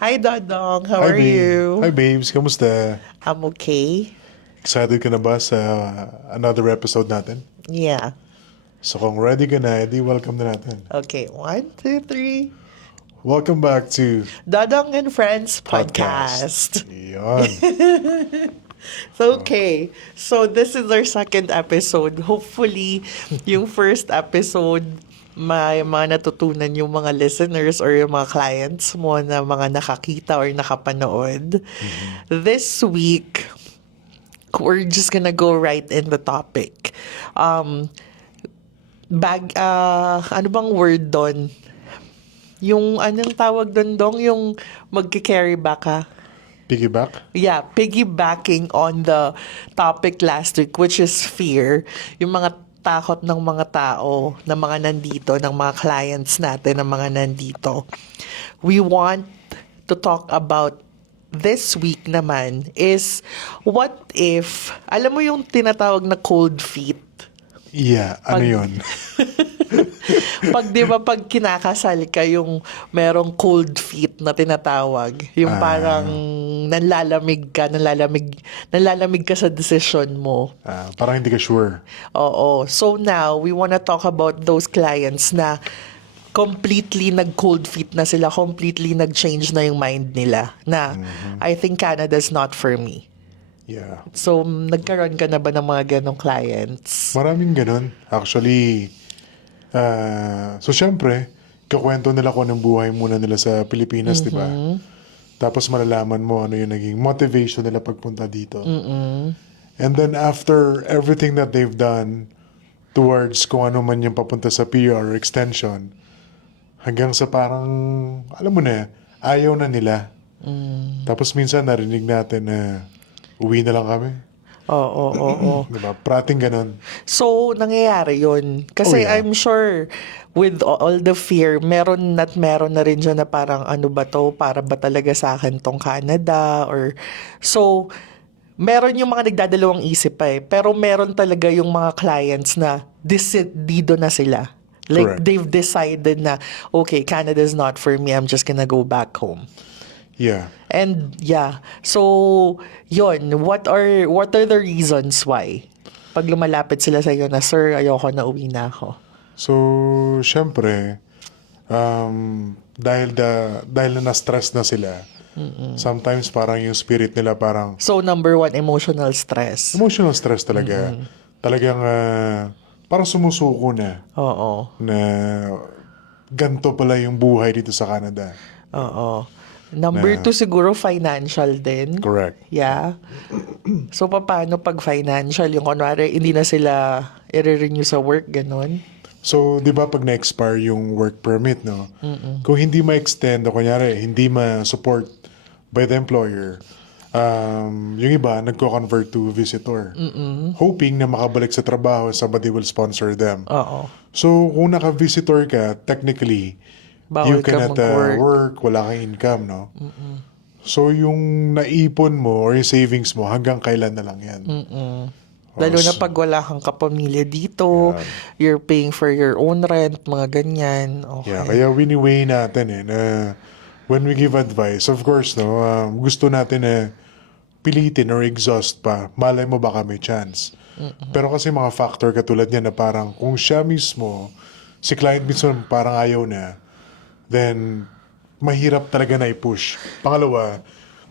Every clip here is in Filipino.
Hi, Dodong. How Hi, are babe. Hi, you? babes. Kamusta? I'm okay. Excited ka na ba sa another episode natin? Yeah. So kung ready ka na, edi welcome na natin. Okay. One, two, three. Welcome back to Dodong and Friends Podcast. podcast. Yan. Okay. So this is our second episode. Hopefully, yung first episode, may mga natutunan yung mga listeners or yung mga clients mo na mga nakakita or nakapanood. This week, we're just gonna go right in the topic. Ano bang word doon? Yung anong tawag doon dong? Yung magki-carry back ka? Piggyback? Yeah, piggybacking on the topic last week, which is fear. Yung mga takot ng mga tao, ng mga nandito, ng mga clients natin, ng mga nandito. We want to talk about this week naman is what if, alam mo yung tinatawag na cold feet? Yeah. Ano Pag- yun? Pag di ba pag kinakasal ka yung merong cold feet na tinatawag, yung parang nanlalamig ka sa decision mo. Parang hindi ka sure. Oo. So now, we wanna talk about those clients na completely nag-cold feet na sila, completely nag-change na yung mind nila na I think Canada's not for me. Yeah. So, nagkaroon ka na ba ng mga ganong clients? Maraming ganun. Actually, so syempre, kakwento nila ko ng buhay muna nila sa Pilipinas, di ba? Tapos malalaman mo ano yung naging motivation nila pagpunta dito. And then after everything that they've done towards kung ano man yung papunta sa PR extension, hanggang sa parang, alam mo na, ayaw na nila. Tapos minsan narinig natin na uwi na lang kami. Oo. Diba? Prating ganun. So, nangyayari yun. Kasi Oh, yeah. I'm sure with all the fear, meron na rin dyan na parang ano ba to, para ba talaga sa akin tong Canada? Or, so, meron yung mga nagdadalawang isip pa eh. Pero meron talaga yung mga clients na decidido na sila. Like, Correct. they've decided na, okay, Canada's not for me, I'm just gonna go back home. Yeah. And yeah, so yon, what are the reasons why? Pag lumalapit sila sa iyo na, sir, ayoko na, uwi na ako. So, syempre, dahil na na-stress na sila, sometimes parang yung spirit nila parang So number one, emotional stress. emotional stress talaga. Talagang parang sumusuko na Oo. na ganito pala yung buhay dito sa Canada. Oo. Number two, siguro financial din. Correct. Yeah. So paano pag financial, yung kunwari hindi na sila i-renew sa work, ganun? So, di ba pag na-expire yung work permit, no? Kung hindi ma-extend o kunyari, hindi ma-support by the employer, yung iba, nagko-convert to visitor. Hoping na makabalik sa trabaho, somebody will sponsor them. Oo. So, kung naka-visitor ka, technically, you Bawal ka cannot mag-work. work, wala kang income, no? So, yung naipon mo or yung savings mo, hanggang kailan na lang yan? Lalo na pag wala kang kapamilya dito, you're paying for your own rent, mga ganyan. Okay. Yeah, kaya wini-weigh natin na when we give advice, of course, no, gusto natin na pilitin or exhaust pa. Malay mo baka may chance. Pero kasi mga factor katulad niya na parang kung siya mismo, si client mismo parang ayaw na, then mahirap talaga na i-push. Pangalawa,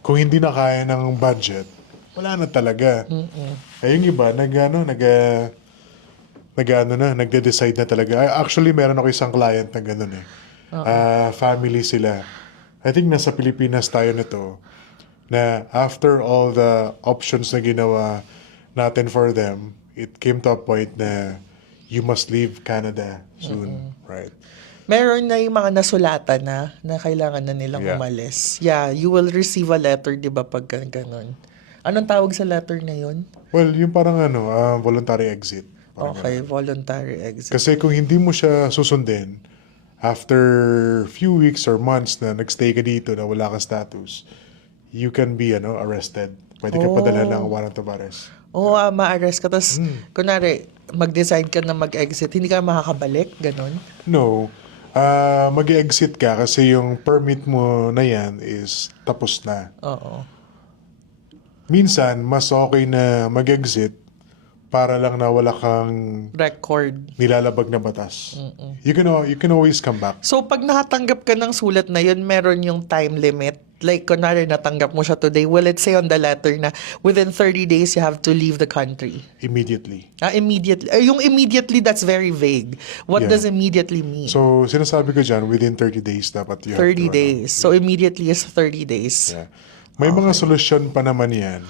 kung hindi na kaya ng budget, wala na talaga. Eh, yung iba, nagde-decide na talaga. Actually, meron ako isang client na gano'n eh. Family sila. I think nasa Pilipinas tayo nito na after all the options na ginawa natin for them, it came to a point na you must leave Canada soon, right? Meron na yung mga nasulatan na kailangan na nilang Yeah. umalis. Yeah, you will receive a letter, di ba, pag ganun. Anong tawag sa letter na yun? Well, yung parang voluntary exit. Parang Okay, voluntary exit. kasi kung hindi mo siya susundin, after few weeks or months na nagstay ka dito na wala kang status, you can be arrested. Pwede ka padala ng warrant of arrest. Oo, ma-arrest ka. Tapos, kunwari, mag-decide ka na mag-exit, hindi ka makakabalik, ganun. No. Mag-exit ka kasi yung permit mo na yan is tapos na. Oo. Minsan, mas okay na mag-exit para lang na wala kang Record. nilalabag na batas. You can always come back. So, pag nakatanggap ka ng sulat na yun, meron yung time limit. Like, kunwari natanggap mo siya today, will it say on the letter na within 30 days you have to leave the country? Immediately. Immediately. Yung immediately, that's very vague. What Yeah. does immediately mean? So, sinasabi ko dyan, within 30 days dapat you have 30 to, days. So, immediately is 30 days. Yeah. May mga solusyon pa naman yan.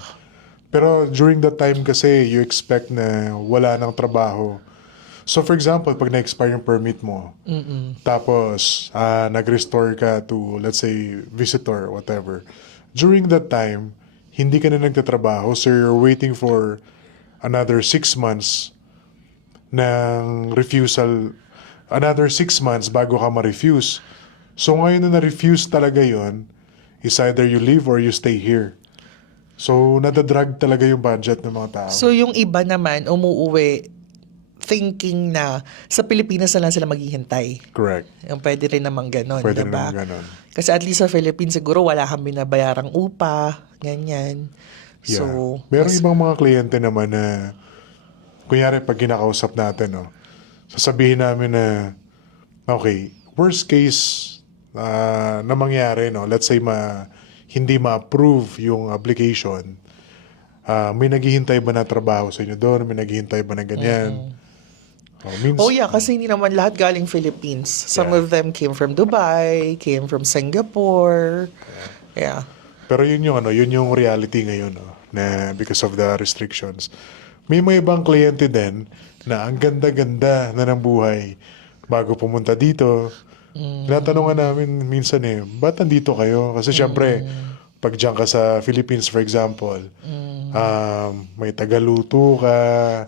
Pero during that time kasi, you expect na wala ng trabaho. So for example, pag na-expire yung permit mo, tapos nag-restore ka to, let's say, visitor, whatever. During that time, hindi ka na nagtatrabaho, so you're waiting for another 6 months ng refusal, another 6 months bago ka ma-refuse. So ngayon na na-refuse talaga yon, is either you leave or you stay here. So nadadrag talaga yung budget ng mga tao. So, yung iba naman, umuuwi thinking na sa Pilipinas na lang sila maghihintay. Correct. Yung pwede rin naman ganon, Pwede diba? naman ganon. Kasi at least sa Philippines, siguro wala kang binabayarang upa, ganyan. Yeah. So, Merong ibang mga kliyente naman na, kunyari pag kinakausap natin, no, sasabihin namin na, okay, worst case na mangyari, no, let's say hindi ma-approve yung application, may naghihintay ba na trabaho sa inyo doon? May naghihintay ba na ganyan? oh yeah, kasi hindi naman lahat galing Philippines. Some Yeah. of them came from Dubai, came from Singapore. Yeah. Pero yun yung reality ngayon, no, na because of the restrictions. May mga ibang kliyente din na ang ganda-ganda na ng buhay bago pumunta dito. Tinatanungan namin minsan ba't nandito kayo? Kasi syempre, pag dyan ka sa Philippines, for example, may tagaluto ka.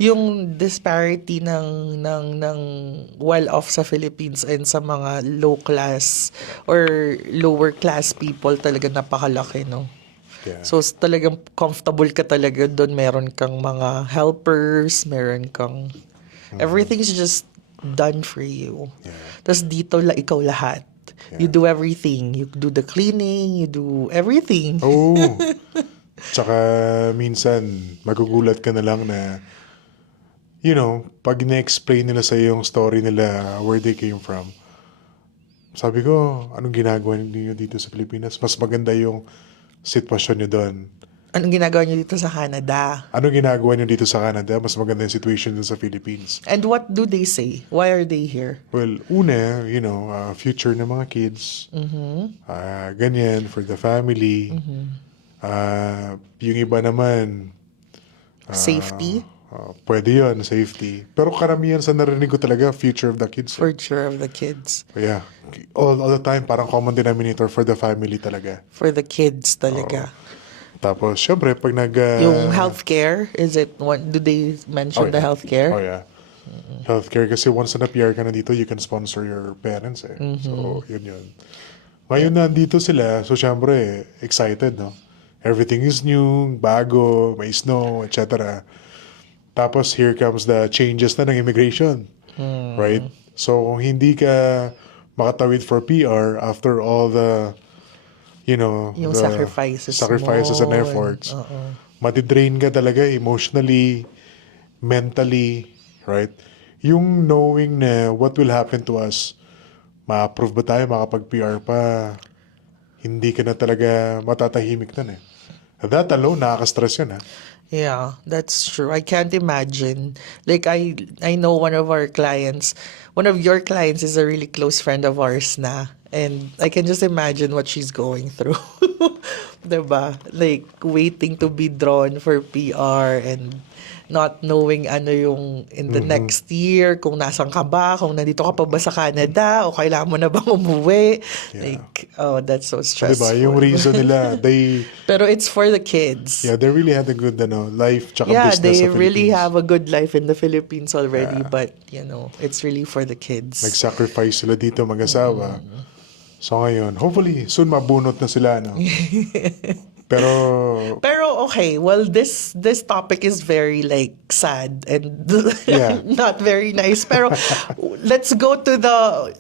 Yung disparity ng well-off sa Philippines and sa mga low class or lower class people talaga napakalaki, no? Yeah. So, talagang comfortable ka talaga doon. Meron kang mga helpers, meron kang... Everything's just done for you. Yeah. Tapos dito, ikaw lahat. You do everything. You do the cleaning, you do everything. Oo. Tsaka minsan, magugulat ka na lang na, pag na-explain nila sa yung story nila, where they came from, sabi ko, anong ginagawa niyo dito sa Pilipinas? Mas maganda yung sitwasyon niyo doon. Anong ginagawa niyo dito sa Canada? Anong ginagawa niyo dito sa Canada? Mas maganda yung situation doon sa Philippines. And what do they say? Why are they here? Well, una, future ng mga kids. Ganyan, for the family. Yung iba naman, Safety? pwede yun, safety. Pero karamihan sa narinig ko talaga, future of the kids. Future of the kids. Yeah. All the time, parang common denominator for the family talaga. For the kids talaga. Tapos, syempre, pag Yung healthcare, is it one? Do they mention the healthcare? Oh, yeah. Healthcare kasi once na PR ka na dito, you can sponsor your parents eh. So, yun. Ngayon nandito sila, so syempre, excited, no? Everything is new, bago, may snow, etc. Tapos, here comes the changes na ng immigration. Right? So, kung hindi ka makatawid for PR after all the Yung the sacrifices and mo, efforts, matidrain ka talaga emotionally, mentally, right? Yung knowing na what will happen to us, ma-approve ba tayo, makapag-PR pa, hindi ka na talaga matatahimik nun eh. That alone, nakaka-stress yun ha. Yeah, that's true. I can't imagine. Like I know one of your clients is a really close friend of ours na. And I can just imagine what she's going through. Diba? Like waiting to be drawn for PR and not knowing ano yung in the next year, kung nasan ka ba, kung nandito ka pa ba sa Canada, o kailangan mo na bang umuwi. Yeah. Like, oh, that's so So, stressful. diba, yung reason nila, Pero it's for the kids. they really had a good life tsaka Yeah, business they sa really Philippines. have a good life in the Philippines already, but it's really for the kids. Nag-sacrifice sila dito mag-asawa. So ngayon, hopefully, soon mabunot na sila, no? Pero, Pero okay, well this topic is very like sad and Yeah. not very nice. Pero let's go to the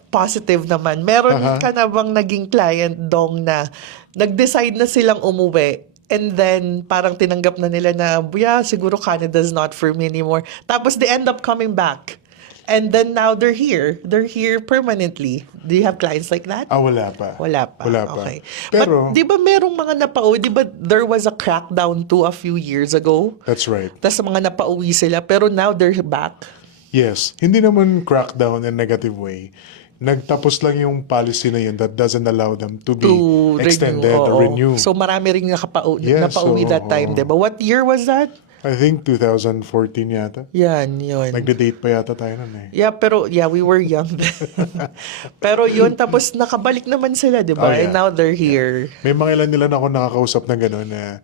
positive naman. Meron ka na bang naging client dong na nag-decide na silang umuwi and then parang tinanggap na nila na yeah, siguro Canada's not for me anymore. Tapos they end up coming back. And then now they're here. They're here permanently. Do you have clients like that? wala pa. Wala pa. Wala pa. Okay. Pero, But di ba merong mga napauwi? Di ba there was a crackdown too a few years ago? that's right. Tapos mga napauwi sila. Pero now they're back. Yes. Hindi naman crackdown in a negative way. Nagtapos lang yung policy na yun that doesn't allow them to be To extended renew. or Oo. renew. So marami rin Yes, napauwi that time. oo. Di ba? What year was that? I think 2014 yata. Yan, yun. Nagde-date pa yata tayo nun eh. Yeah, pero we were young then. Pero yun, tapos nakabalik naman sila, di ba? Oh, yeah. And now they're here. May mga ilan nila na ako nakakausap na gano'n na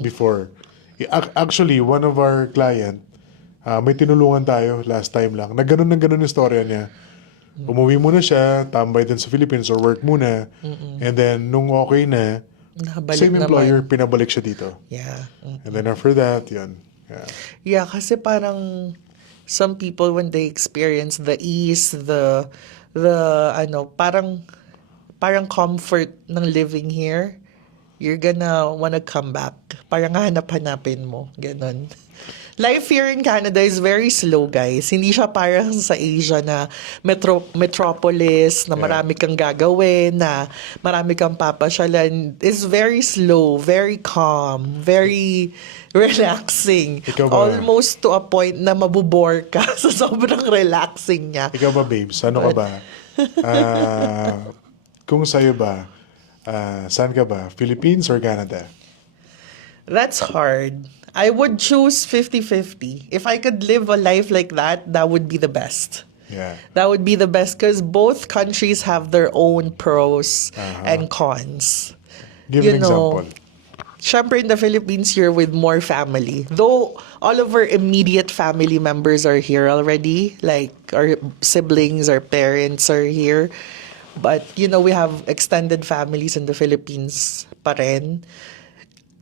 before. Actually, one of our client, may tinulungan tayo last time lang. Na gano'n yung istorya niya. Umuwi muna siya, tambay din sa Philippines or work muna. And then, nung okay na, Nakabalik same employer, naman. pinabalik siya dito. Yeah. And then after that, yun. Yeah. Yeah, kasi parang some people when they experience the ease, the parang comfort ng living here, you're gonna wanna come back. Parang hanap-hanapin mo, ganon. Life here in Canada is very slow, guys. Hindi siya parang sa Asia na metropolis, na marami kang gagawin, na marami kang papasyalan. It's very slow, very calm, very relaxing. Ikaw ba? Almost to a point na mabubore ka sa sobrang relaxing niya. Ikaw ba, babes? Ano ka ba? Kung sa'yo ba, saan ka ba? Philippines or Canada? That's hard. I would choose 50-50. If I could live a life like that, that would be the best. Yeah. That would be the best because both countries have their own pros and cons. Give You an know, example. Syempre in the Philippines, you're with more family. Though all of our immediate family members are here already, like our siblings, our parents are here. But, we have extended families in the Philippines pa rin.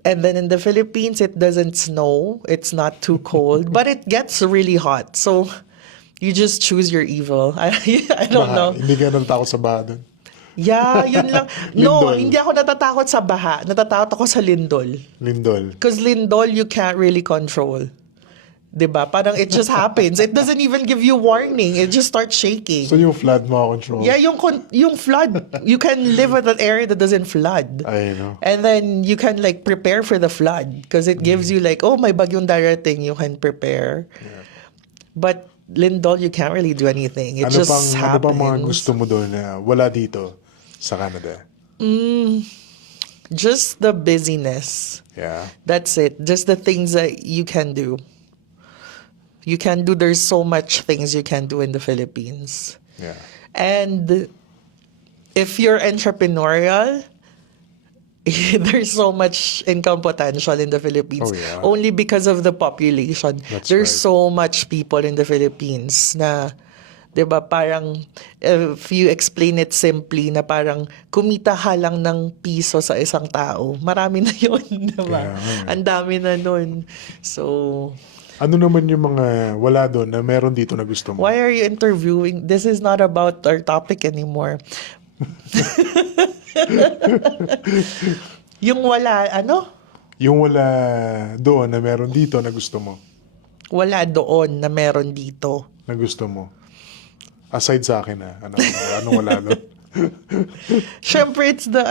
And then in the Philippines, it doesn't snow. It's not too cold. But it gets really hot. So, you just choose your evil. I don't Baha. know. Hindi ka natatakot sa baha doon? Yeah, yun lang. No, Lindol. hindi ako natatakot sa baha. Natatakot ako sa lindol. Lindol. Because lindol, you can't really control. 'Di ba? Parang it just happens. It doesn't even give you warning. It just starts shaking. So yung flood mo control? Yeah, yung flood, you can live in an area that doesn't flood. I know. And then you can like prepare for the flood because it gives you like, oh, may bagyong darating, you can prepare. Yeah. But lindol, you can't really do anything. It just Ano happens. pang mga gusto mo doon na wala dito sa Canada? Just the busyness. Yeah. That's it. Just the things that you can do. You can do, there's so much things you can do in the Philippines. Yeah. And if you're entrepreneurial, there's so much income potential in the Philippines. Oh, yeah. Only because of the population. That's There's right. so much people in the Philippines na, 'di ba, parang if you explain it simply na parang kumita ka lang ng piso sa isang tao, marami na 'yon, 'di ba? Yeah. Ang dami na nun. So, Ano naman yung mga wala doon na meron dito na gusto mo? why are you interviewing? This is not about our topic anymore. Yung wala, ano? Yung wala doon na meron dito na gusto mo? Wala doon na meron dito. Na gusto mo? Aside sa akin ano wala doon? Syempre, it's the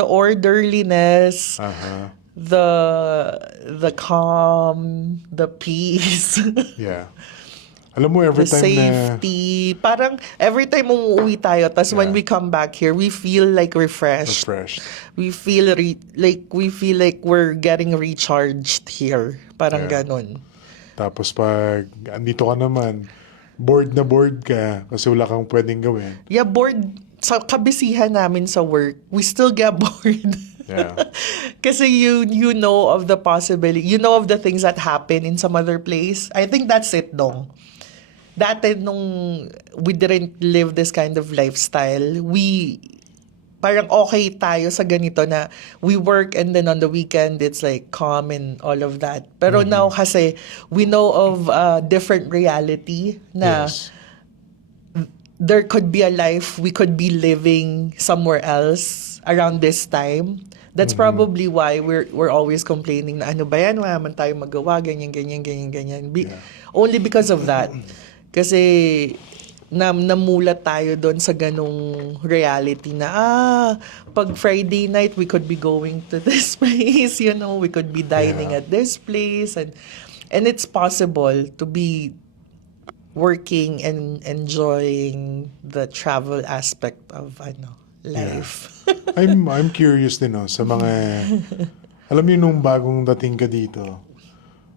orderliness, Aha. the calm, the peace, Yeah. Alam mo, every the time na... safety. Parang every time umuwi tayo, tas when Yeah. we come back here, we feel like refreshed. Refreshed. We feel like we're getting recharged here. Parang Yeah. ganun. Tapos pag andito ka naman, bored ka kasi wala kang pwedeng gawin. Yeah, bored. Sa kabisihan namin sa work, we still get bored. Yeah. Kasi you know of the possibility, you know of the things that happen in some other place. I think that's it dong. Dati nung we didn't live this kind of lifestyle, we parang okay tayo sa ganito na we work and then on the weekend it's like calm and all of that. Pero now kasi we know of a different reality na Yes. there could be a life we could be living somewhere else around this time. That's probably why we're always complaining na ano ba yan, wala man tayo magawa, ganyan, ganyan, ganyan, ganyan. Yeah. Only because of that. Kasi namulat tayo doon sa ganong reality na, pag Friday night, we could be going to this place, you know, we could be dining Yeah. at this place. And it's possible to be working and enjoying the travel aspect of life. I'm curious din sa mga alam mo nung bagong dating ka dito.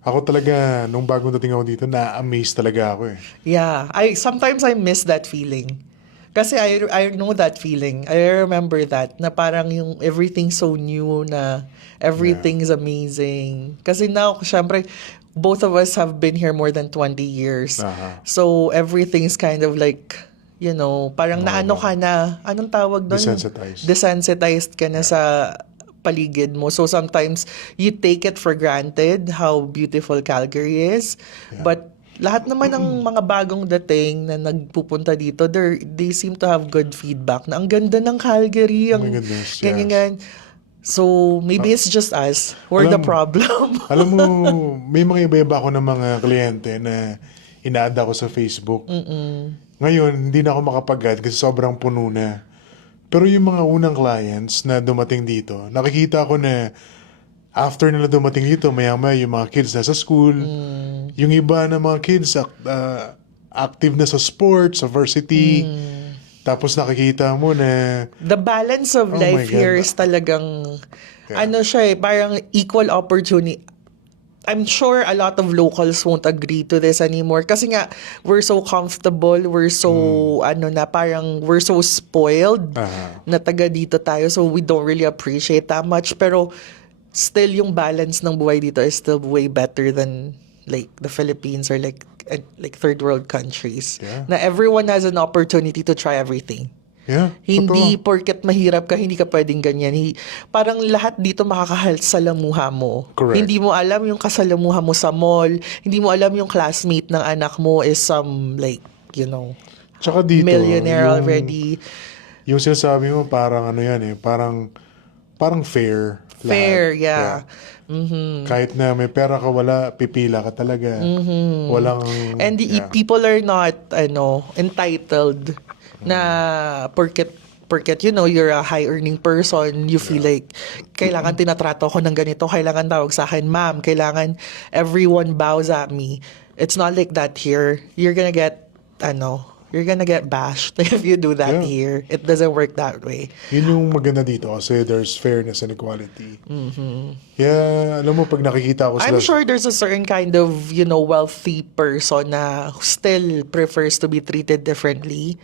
Ako talaga nung bagong dating ako dito na-amaze talaga ako eh. Yeah, sometimes I miss that feeling. Kasi I know that feeling. I remember that na parang yung everything so new na everything's amazing. Kasi now, syempre, both of us have been here more than 20 years. Aha. So everything's kind of like, you know, parang naano ka na, anong tawag doon? Desensitized. Desensitized ka na sa paligid mo. So sometimes you take it for granted how beautiful Calgary is. But lahat naman ng mga bagong dating na nagpupunta dito, they seem to have good feedback na ang ganda ng Calgary. Oh my goodness, Ganyan. So maybe it's just us. We're the Alam- problem. Alam mo, may mga iba-iba ako ng mga kliyente na ina-add ako sa Facebook. Ngayon, hindi na ako makapag-add kasi sobrang puno na. Pero yung mga unang clients na dumating dito, nakikita ko na after nila dumating dito, maya-maya yung mga kids na sa school, yung iba na mga kids active na sa sports, sa varsity, tapos nakikita mo na The balance of Oh my life here God. is talagang, ano siya parang equal opportunity. I'm sure a lot of locals won't agree to this anymore kasi nga we're so comfortable, we're so parang we're so spoiled na taga dito tayo, so we don't really appreciate that much, pero still yung balance ng buhay dito is still way better than like the Philippines or like third world countries. Yeah. Na everyone has an opportunity to try everything. yeah, Hindi totoo. porket mahirap ka, hindi ka pwedeng ganyan. Parang lahat dito makakasalamuha mo. Correct. Hindi mo alam yung kasalamuha mo sa mall. Hindi mo alam yung classmate ng anak mo is some like, you know, Tsaka dito, millionaire yung, already. yung sinasabi mo parang ano yan parang fair. Fair, lahat. yeah. Kahit na may pera ka, wala, pipila ka talaga. Walang... And people are not entitled na porket you know you're a high earning person, you feel like kailangan tinatrato ko ng ganito, kailangan tawag sa akin ma'am, kailangan everyone bows at me. It's not like that here. You're gonna get bashed if you do that Yeah. here. It doesn't work that way. Yun yung maganda dito kasi there's fairness and equality. Yeah, alam mo, pag nakikita ko sila... I'm sure there's a certain kind of, you know, wealthy person na still prefers to be treated differently.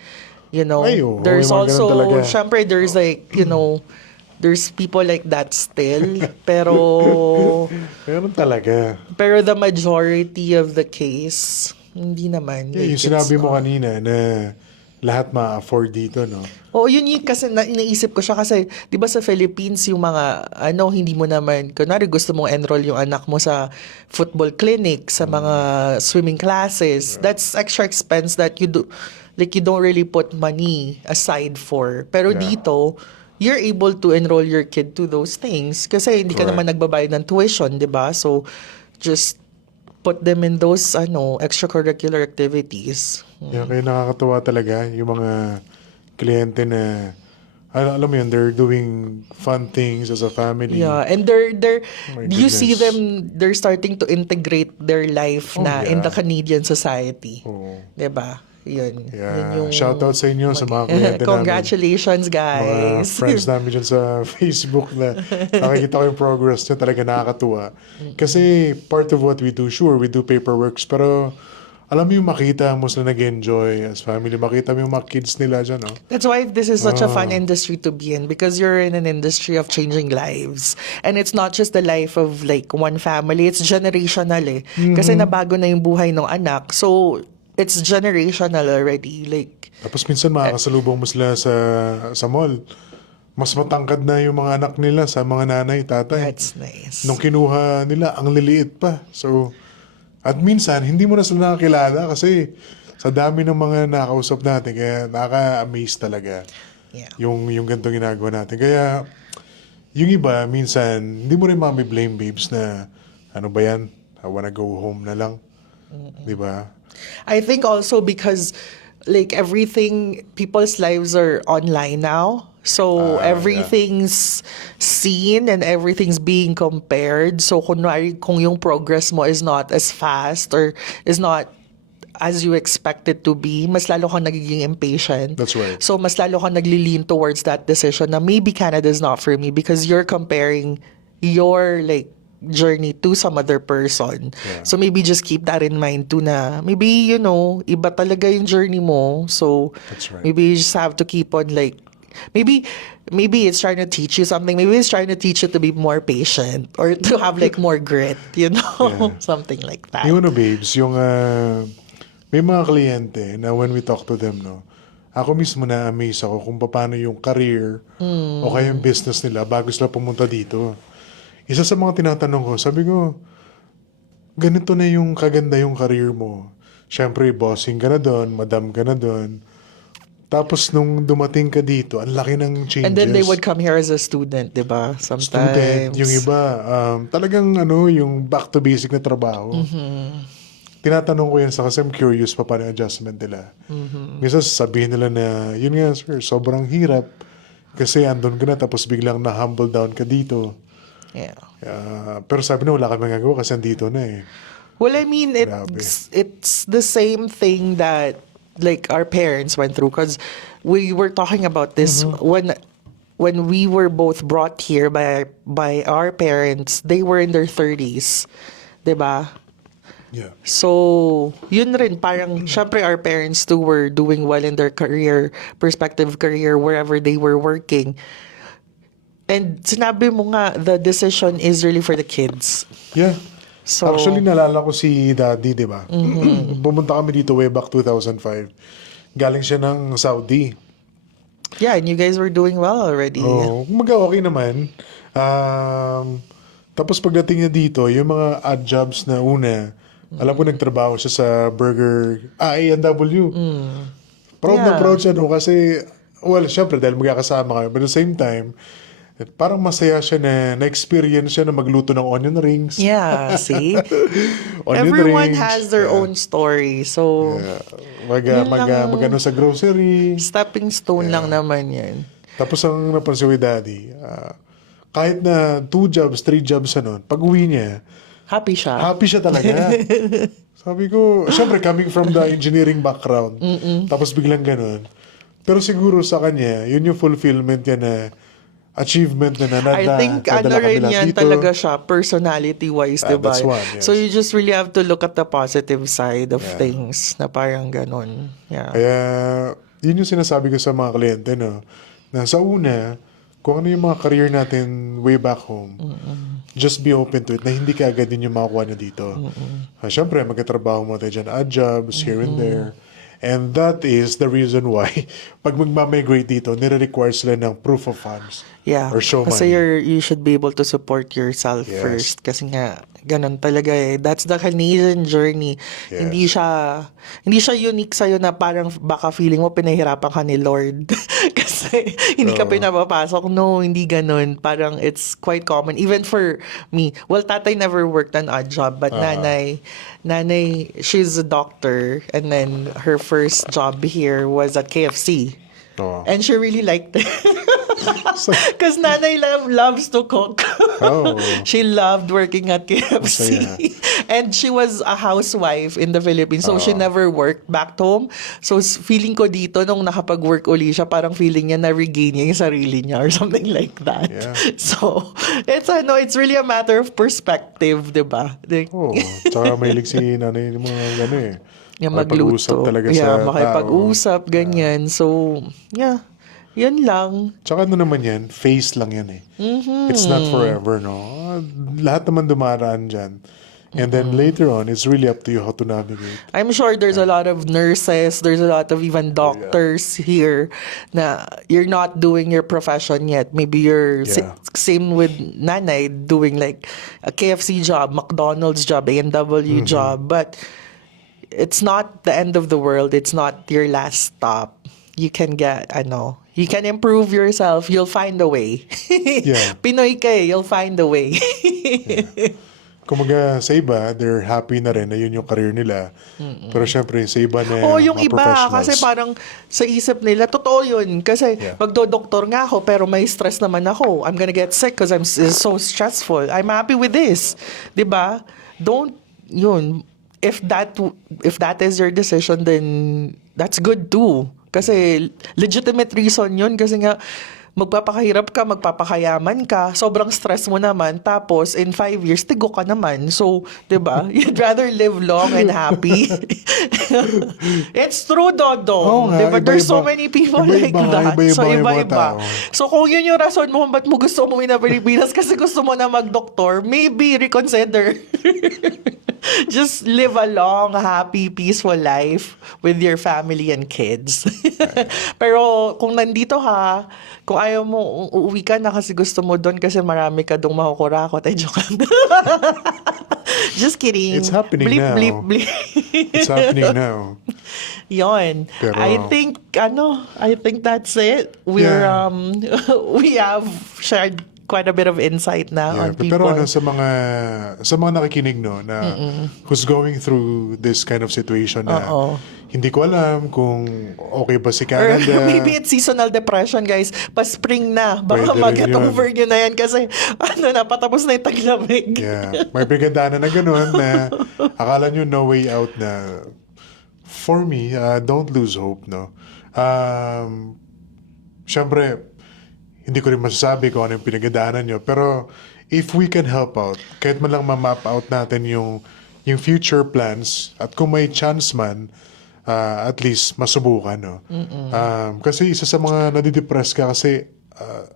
You know, Ay, oo. there's May mga ganun also, talaga. syempre, there's like, you know, there's people like that still. Pero Meron talaga. the majority of the case, hindi naman. Yeah, Like, yung sinabi it's mo not. kanina na lahat ma-afford dito, no? Oo, yun kasi naisip ko siya kasi 'di ba sa Philippines yung mga hindi mo naman kunwari gusto mong enroll yung anak mo sa football clinic, sa mga swimming classes. That's extra expense that you do like you don't really put money aside for. Pero Yeah. dito you're able to enroll your kid to those things kasi hindi ka Correct. naman nagbabayad ng tuition, 'di ba? So just put them in those extracurricular activities. Yeah, kaya nakakatuwa talaga yung mga kliyente na alam mo yun, they're doing fun things as a family. Yeah, and they're My you see goodness. them, they're starting to integrate their life Oh, na in yeah. the Canadian society. Oo. 'Di ba? Yun. Yeah. Yun yung Shoutout sa inyo, sa mga kliyente namin. Congratulations, Mga guys. friends namin dyan sa Facebook na nakikita ko yung progress nyo, talaga nakakatuwa. Kasi part of what we do, sure, we do paperworks, pero alam mo yung makita mo sila nag-enjoy as family, makita mo yung mga kids nila dyan, no? That's why this is such a fun industry to be in because you're in an industry of changing lives. And it's not just the life of like one family, it's generational eh. Kasi nabago na yung buhay ng anak. So, it's generational already. Like, Tapos minsan makakasalubong mo sila sa mall. Mas matangkad na yung mga anak nila sa mga nanay, tatay. That's nice. Nung kinuha nila, ang liliit pa. So, at minsan, hindi mo na sila nakakilala kasi sa dami ng mga nakausap natin, kaya nakaka-amaze talaga Yeah. yung ganito ginagawa natin. Kaya, yung iba, minsan, hindi mo rin mami-blame babes na, ano ba yan? I wanna go home na lang. Di ba? I think also because like everything, people's lives are online now. So everything's seen and everything's being compared. So kunwari kung yung progress mo is not as fast or is not as you expect it to be, mas lalo kang nagiging impatient. That's right. So mas lalo kang nagli-lean towards that decision na maybe Canada is not for me because you're comparing your like journey to some other person. Yeah. So maybe just keep that in mind too na maybe, you know, iba talaga yung journey mo. So That's right. maybe you just have to keep on like, maybe it's trying to teach you something. Maybe it's trying to teach you to be more patient or to have like more grit, you know? Yeah. Something like that. Yung ano, babes, yung may mga kliyente na when we talk to them, no, ako mismo na-amaze ako kung paano yung career o kaya yung business nila bago sila pumunta dito. Isa sa mga tinatanong ko, sabi ko, ganito na yung kaganda yung career mo. Siyempre, bossing ka na doon, madam ka na doon. Tapos nung dumating ka dito, ang laki ng changes. And then they would come here as a student, di ba? Sometimes. Student, yung iba, talagang ano, yung back to basic na trabaho. Tinatanong ko yan sa kasi I'm curious pa paano yung adjustment nila. Minsan sabihin nila na, yun nga sir, sobrang hirap kasi andun ka na tapos biglang na-humble down ka dito. Yeah. Pero sabi na wala kami magagawa kasi andito na eh. Well, I mean, Grabe. it's the same thing that like our parents went through because we were talking about this when we were both brought here by our parents. They were in their 30s, 'di ba? Yeah. So, yun rin, parang, syempre our parents too were doing well in their prospective career, wherever they were working. And sinabi mo nga, the decision is really for the kids. Yeah. So, Actually, nalala ko si Daddy, di ba? Pumunta kami dito way back 2005. Galing siya ng Saudi. yeah, and you guys were doing well already. Oo, kumaga okay naman. Tapos pagdating niya dito, yung mga odd jobs na una, alam ko nagtrabaho siya sa burger, A&W. Proud na Yeah. proud siya no kasi, well, syempre dahil magkakasama kami, but at the same time, parang masaya siya na-experience siya na magluto ng onion rings. Yeah, see? Onion Everyone rings. has their Yeah. own story. So, Yun lang. Mag-ano sa grocery. stepping stone lang naman yan. Tapos ang napansin ko Daddy, kahit na 2 jobs, 3 jobs ano, pag uwi niya, Happy siya. happy siya talaga. Sabi ko, syempre coming from the engineering background, tapos biglang ganun. Pero siguro sa kanya, yun yung fulfillment niya na achievement na I think ano nadala kami rin lahat yan dito. talaga siya, personality-wise, diba? That's one, yes. So you just really have to look at the positive side of Yeah. things na parang ganun. Yeah. Kaya, yun yung sinasabi ko sa mga kliyente, no? Na sa una, kung ano yung mga career natin way back home, just be open to it na hindi ka agad din yung makukuha na dito. Siyempre, magkatrabaho mo tayo dyan, odd jobs, here and there. And that is the reason why, pag magmamigrate dito, nire-require sila ng proof of funds. Yeah. Or show Kasi money. you should be able to support yourself Yes. first. Kasi nga, ganun talaga eh. That's the Canadian journey. Yes. Hindi siya unique sa'yo na parang baka feeling mo pinahirapan ka ni Lord. Kasi hindi ka pinapapasok. No, hindi ganun. Parang it's quite common. Even for me. Well, tatay never worked an odd job. But nanay, she's a doctor. And then her first job here was at KFC. Oo. And she really liked it. Because nanay loves to cook. Oh. She loved working at KFC. Masaya. And she was a housewife in the Philippines. So she never worked back home. So feeling ko dito, nung nakapag-work uli siya, parang feeling niya na-regain niya yung sarili niya or something like that. Yeah. So, it's really a matter of perspective, di ba? Oo. Tsaka mahilig si nanay ng mga gano'n eh. Yung Makipag-usap magluto. talaga Yeah, sa makipag-usap, ganyan. So, yeah. Yan lang. Tsaka ano naman yan, phase lang yan eh. It's not forever, no? Lahat naman dumaraan dyan. And then later on, it's really up to you how to navigate. I'm sure there's a lot of nurses, there's a lot of even doctors here na you're not doing your profession yet. Maybe you're Yeah. same with nanay doing like a KFC job, McDonald's job, A&W job, but it's not the end of the world. It's not your last stop. You can you can improve yourself. You'll find a way. Yeah. Pinoy ka eh, you'll find a way. Kumaga sa iba, they're happy na rin na yun yung career nila. Pero syempre, sa iba na Oo, yung mga iba, professionals. kasi parang sa isip nila, totoo yun. Kasi Yeah. magdo-doktor nga ako, pero may stress naman ako. I'm gonna get sick because it's so stressful. I'm happy with this. 'Di ba? Don't, yun, if that is your decision, then that's good too. Kasi legitimate reason yun. Kasi nga, magpapakahirap ka, magpapakayaman ka, sobrang stress mo naman, tapos in 5 years, tigo ka naman. So, di ba? You'd rather live long and happy. It's true, Oo Dodong. nga, Di ba? There's so iba-iba. many people like Iba-iba, that. iba-iba So, yung mga iba-iba. tao. So, kung yun yung rason mo, ba't mo gusto umuwi na Pilipinas kasi gusto mo na mag-doktor, maybe reconsider. Just live a long, happy, peaceful life with your family and kids. Pero kung nandito ka, kung ayaw mo, uuwi ka na kasi gusto mo doon kasi marami ka dong makukurakot. Ay, joke lang. Just kidding. It's happening bleep, now. Bleep, bleep, It's happening now. Yon. Pero- I think that's it. We're Yeah. we have shared quite a bit of insight now Yeah, on people. pero sa mga nakikinig no na who's going through this kind of situation na Oo. hindi ko alam kung okay ba si Or Canada. maybe it's seasonal depression, guys. Pa-spring na. Baka Pwede rin mag-get yun. over nyo na yan kasi patapos na yung taglamig. Yeah, may brigada na gano'n na akala nyo no way out na. For me, don't lose hope, no? Siyempre, hindi ko rin masasabi kung ano yung pinagdaanan nyo, pero if we can help out, kahit man lang ma-map out natin yung future plans, at kung may chance man, at least masubukan, no? Kasi isa sa mga nadidepress ka kasi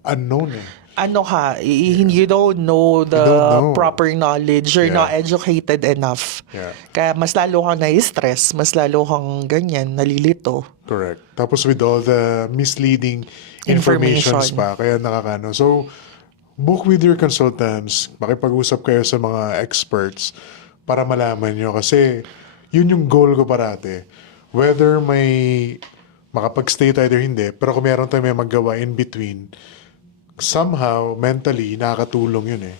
unknown eh. Ano ka, you don't know the You don't know. proper knowledge. You're Yeah. not educated enough. Yeah. Kaya mas lalo kang na-stress, mas lalo kang ganyan, nalilito. Correct. Tapos with all the misleading informations Information. pa, kaya nakakano. So, book with your consultants, makipag-usap kayo sa mga experts para malaman nyo. Kasi, yun yung goal ko parate. Whether may makapag-stay tayo or hindi, pero kung meron tayo may maggawa in between, somehow, mentally, nakakatulong yun eh.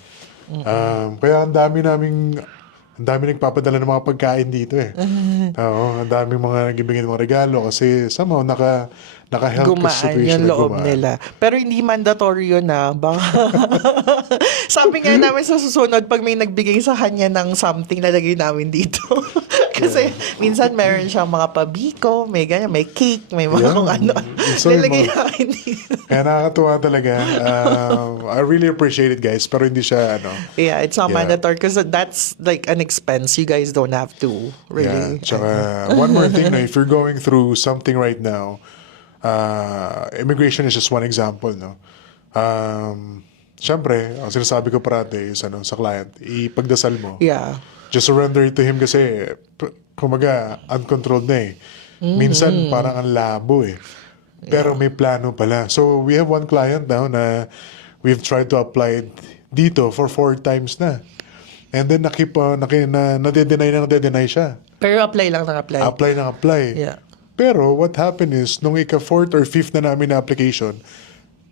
Kaya ang dami nagpapadala ng mga pagkain dito eh. Oo, ang dami mga nagbibigay ng mga regalo kasi somehow naka-help ka sa Gumaan situation yung na loob gumaan. nila. Pero hindi mandatory yun na. Baka sabi nga namin sa susunod, pag may nagbigay sa kanya ng something, lalagay namin dito. Kasi minsan meron siyang mga pabiko, may ganyan, may cake, may mga Yeah. kung ano. So, yung Lalagay mga- namin dito. Kaya nakakatuwa talaga. I really appreciate it guys, pero hindi siya Yeah, it's not Yeah. mandatory because that's like an expense. You guys don't have to really. Yeah. Tsaka, one more thing, no, if you're going through something right now, immigration is just one example, no? Siyempre, ang sinasabi ko parate is, sa client, ipagdasal mo. Yeah. Just surrender it to him kasi, kumaga, uncontrolled na eh. Minsan, parang ang labo eh. Pero may plano pala. So, we have one client now na we've tried to apply dito for 4 times na. And then, nade-deny siya. Pero apply lang ng apply. Apply ng apply. Yeah. Pero what happened is, nung ika-4th or 5th na namin na application,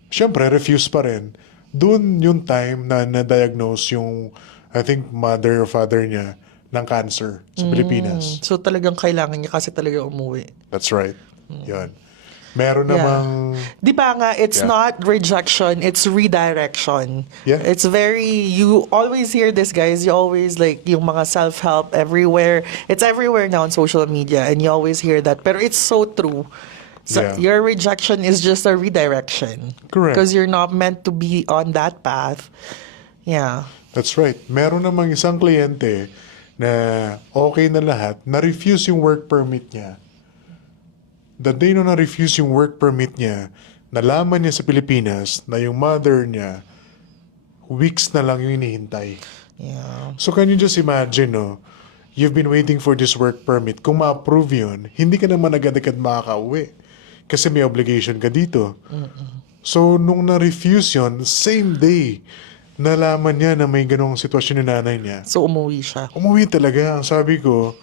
syempre, refuse pa rin. Doon yung time na na-diagnose yung, I think, mother or father niya ng cancer sa Pilipinas. So talagang kailangan niya kasi talaga umuwi. That's right. Yun. Meron Yeah. namang... Di ba nga, it's Yeah. not rejection, it's redirection. Yeah. It's you always hear this, guys. You always yung mga self-help everywhere. It's everywhere now on social media and you always hear that. Pero it's so true. So Yeah. your rejection is just a redirection. Correct. Because you're not meant to be on that path. Yeah. That's right. Meron namang isang kliyente na okay na lahat, na-refuse yung work permit niya. The day na na-refuse yung work permit niya, nalaman niya sa Pilipinas na yung mother niya, weeks na lang yung inihintay. Yeah. So can you just imagine, no? You've been waiting for this work permit. Kung ma-approve yun, hindi ka naman agad-agad makaka-uwi. Kasi may obligation ka dito. So, nung na-refuse yun, same day, nalaman niya na may ganong sitwasyon ng nanay niya. So, umuwi siya. Umuwi talaga. Ang sabi ko,